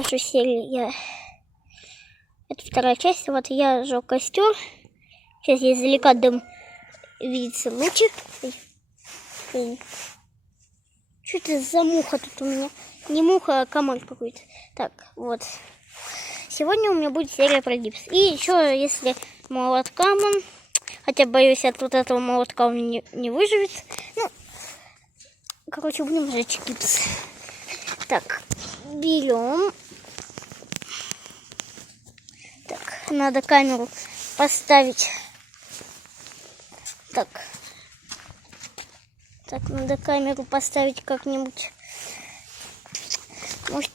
прошлой серии это вторая часть. Вот я жег костер. Сейчас я издалека дым видится лучше. Что это за муха тут у меня? Не муха, а комар какой-то. Так, вот. Сегодня у меня будет серия про гипс. И еще, если молоткам он... Хотя, боюсь, от вот этого молотка он не выживет. Ну, короче, будем жечь гипс. Так, берем. Так, надо камеру поставить. Так, надо камеру поставить как-нибудь. Может,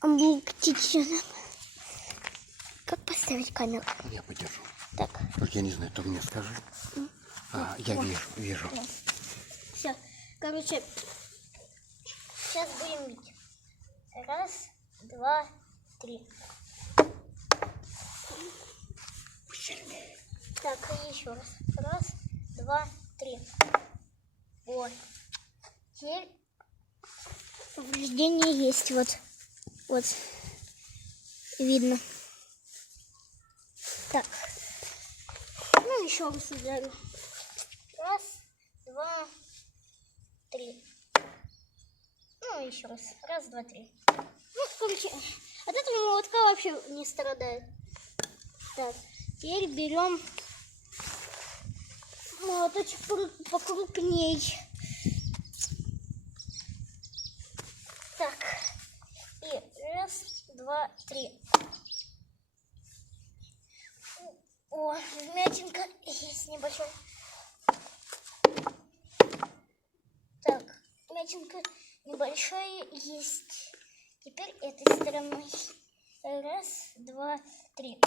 облегчить. Как поставить камеру? Я подержу. Так. Только я не знаю, ты мне скажи. Я вижу. Все. Короче, сейчас будем бить. Раз, два, три. Посильнее. Так, и еще раз. Раз, два, три. Вот. Теперь повреждение есть. Вот. Видно. Так. Ну, еще раз ударю. Раз, два, три. Ну, еще раз. Раз, два, три. Ну, короче, от этого молотка вообще не страдает. Так, теперь берем молоточек покрупней. Так, и раз, два, три. О, вмятинка есть небольшая. Так, вмятинка небольшая есть. Теперь этой стороной. Раз, два, три.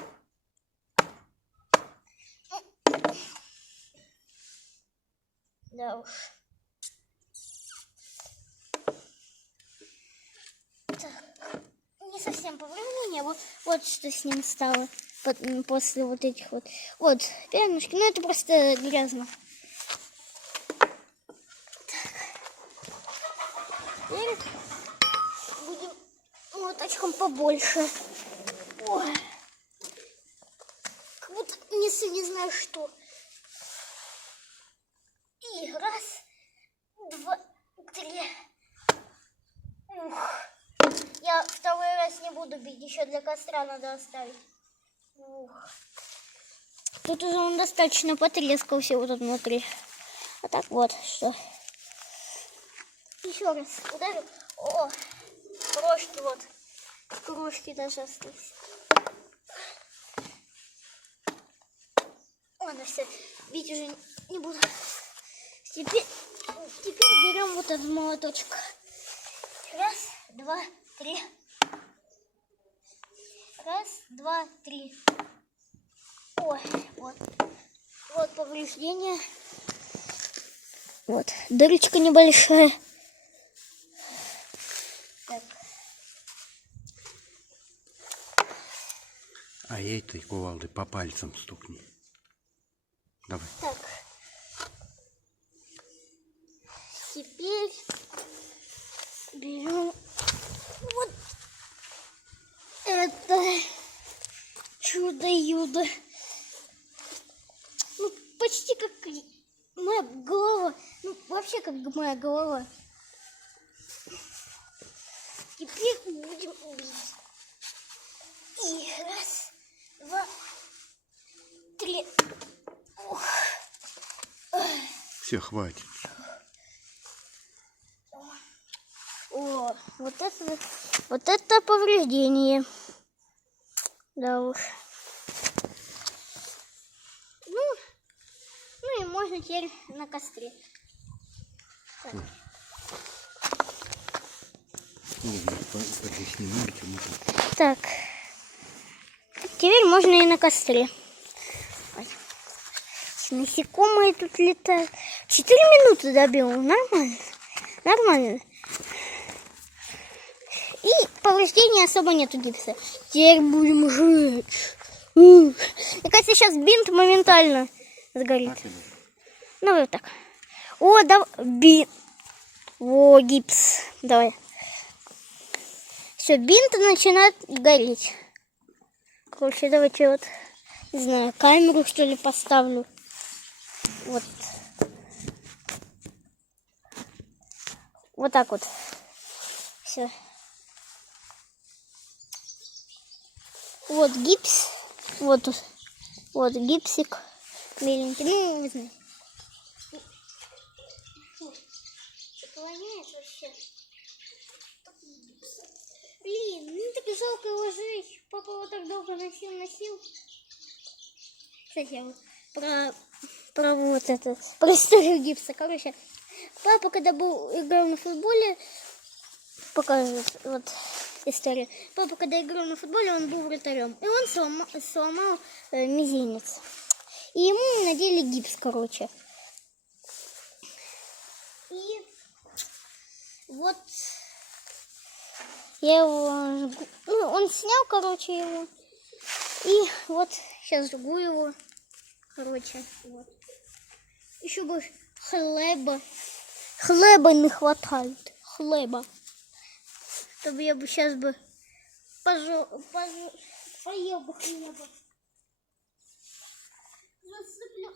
Да уж. Так, не совсем повреждение. Вот что с ним стало после вот этих вот. Вот, пятнышки. Ну, это просто грязно. Так. Теперь будем молоточком побольше. Ой. Как будто несу не знаю что. И раз, два, три. Ух. Я второй раз не буду бить, еще для костра надо оставить. Ух. Тут уже он достаточно потрескался вот тут внутри. А так вот что. Еще раз ударю. О, крошки вот. Крошки даже остались. Ладно, все. Бить уже не буду. Теперь берем вот этот молоточек. Раз, два, три. Раз, два, три. Ой, вот повреждение. Вот, дырочка небольшая. Так. А этой кувалдой по пальцам стукни. Давай. Так. Теперь берем вот это чудо-юдо. Ну, почти как моя голова. Ну, вообще как моя голова. Теперь будем бить. И раз, два, три. Ох. Все, хватит. О, вот это повреждение. Да уж. Ну и можно теперь на костре. Так. Так. Теперь можно и на костре. Ой. Насекомые тут летают. 4 минуты добил. Нормально. Нормально. И повреждений особо нету гипса. Теперь будем жечь. Мне кажется, сейчас бинт моментально сгорит. Ну вот так. О, да, бинт. О, гипс. Давай. Все, бинт начинает гореть. Короче, давайте вот, не знаю, камеру что ли поставлю. Вот. Вот так вот. Все. Вот гипс. Вот тут. Вот гипсик. Миленький. Ну, вы знаете. Воняет вообще. Блин, ну так жалко его жечь. Папа его так долго носил. Кстати, я вот про вот это, про историю гипса. Короче, папа, когда играл на футболе, покажу вот историю. Папа, когда играл на футболе, он был вратарем. И он сломал мизинец. И ему надели гипс, короче. И вот я его... Ну, он снял, короче, его. И вот сейчас жгу его. Короче, вот. Еще бы хлеба. Хлеба не хватает. Хлеба. Чтобы я бы сейчас бы поел бы хлеба. Засыплю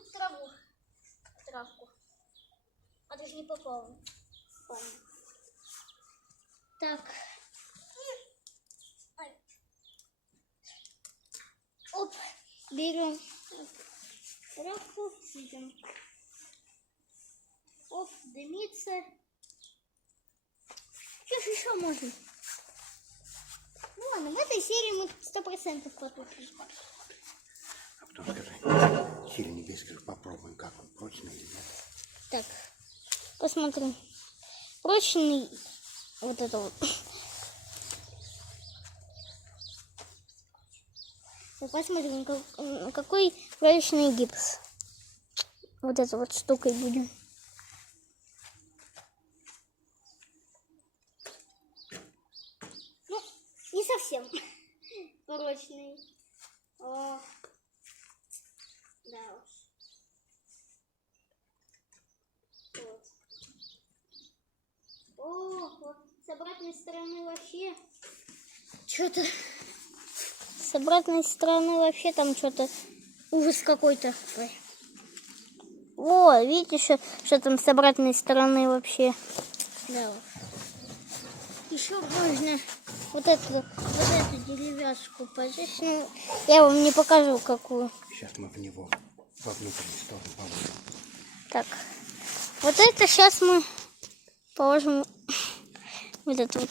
травку. А даже не попала. Так. Оп, берем травку, сидим. Оп, дымится. Сейчас еще можно. Ну ладно, в этой серии мы 100% потушим. А потом скажи, силе небесных, попробуем, как он, прочный или нет. Так, посмотрим. Прочный вот это вот. Так, посмотрим, какой прочный гипс. Вот этой вот штукой будем. Ну, не совсем прочный. О, да уж. Вот. О, вот с обратной стороны вообще что-то. С обратной стороны вообще там что-то ужас какой-то. О, видите, что там с обратной стороны вообще. Да. Еще можно вот эту деревяшку поджечь. Ну, я вам не покажу какую. Сейчас мы в него во внутреннюю сторону положим. Так, вот это сейчас мы положим вот это вот.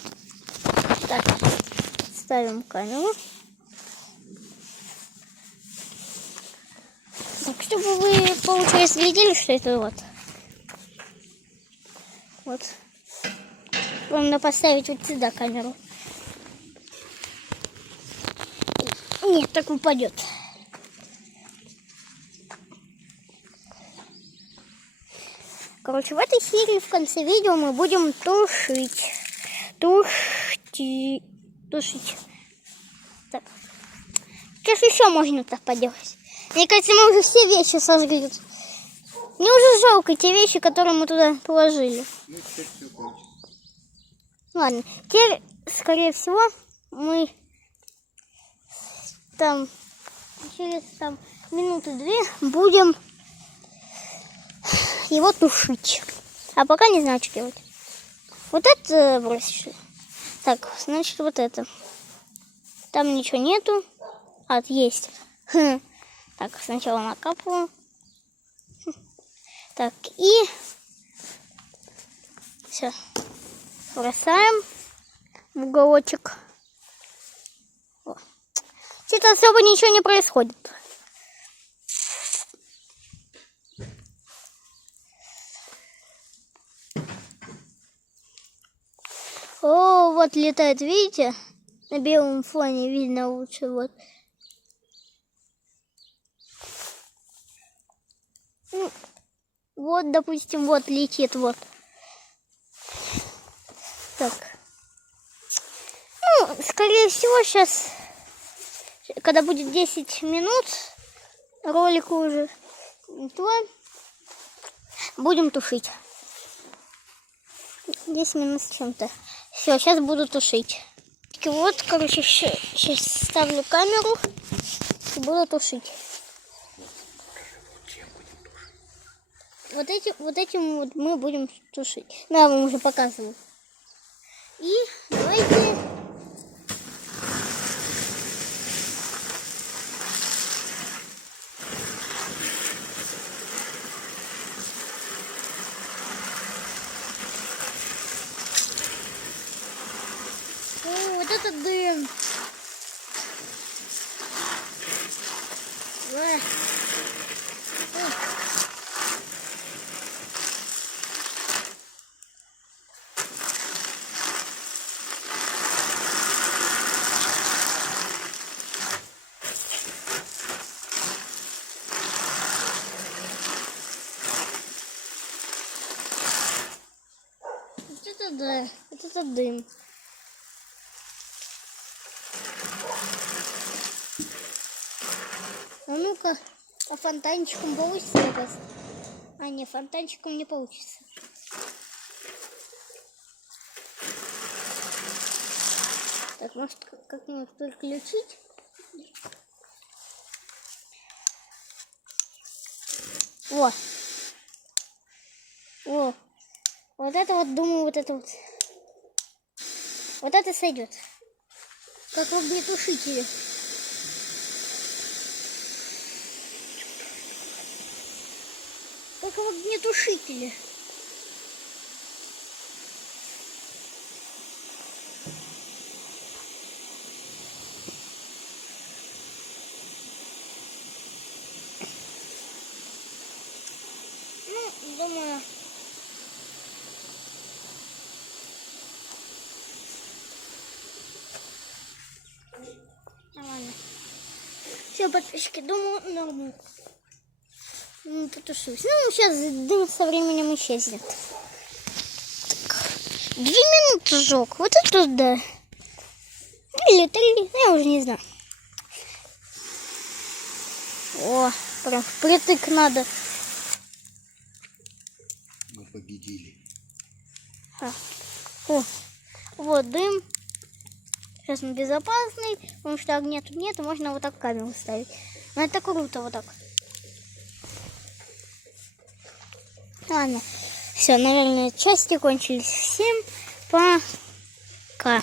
Так, ставим камеру. Так, чтобы вы, получается, видели, что это вот. Вот. Вам надо поставить вот сюда камеру. Нет, так упадет. Короче, в этой серии в конце видео мы будем тушить. Тушить. Так. Сейчас еще можно так поделать. Мне кажется, мы уже все вещи сожгли. Мне уже жалко те вещи, которые мы туда положили. Ну, теперь все кончится. Ладно, теперь, скорее всего, мы там через минуты 2 будем его тушить. А пока не знаю, что делать. Вот это бросишь. Так, значит, вот это. Там ничего нету. А, есть. Так, сначала накапываю. Так, и все. Бросаем в уголочек. Что-то особо ничего не происходит. О, вот летает, видите? На белом фоне видно лучше. Вот. Ну, вот, допустим, вот летит, вот. Так. Ну, скорее всего, сейчас, когда будет 10 минут ролика уже, то будем тушить. 10 минут с чем-то. Все, сейчас буду тушить. Ребятки, вот, короче, сейчас ставлю камеру и буду тушить. Чем будем тушить? Вот этим вот мы будем тушить. Да, я вам уже показывал. И давайте... О, вот это дым. Ой. Ой. Вот это да, вот это дым. А ну-ка, а фонтанчиком получится у вас? А, не, фонтанчиком не получится. Так, может как-нибудь переключить? О! О! Вот это вот, думаю, вот это вот. Вот это сойдет. Как в огнетушителе. Как в огнетушителе. Ну, думаю... Нормально. Все, подписчики, думаю, нормально. Потушусь. Ну, сейчас дым со временем исчезнет. Так. 2 минуты сжег. Вот это да. Или 3, я уже не знаю. О, прям впритык надо. Мы победили. О, вот дым. Сейчас он безопасный, потому что огня тут нет, можно вот так камеру ставить. Но это круто, вот так. Ладно, все, наверное, части кончились. Всем пока.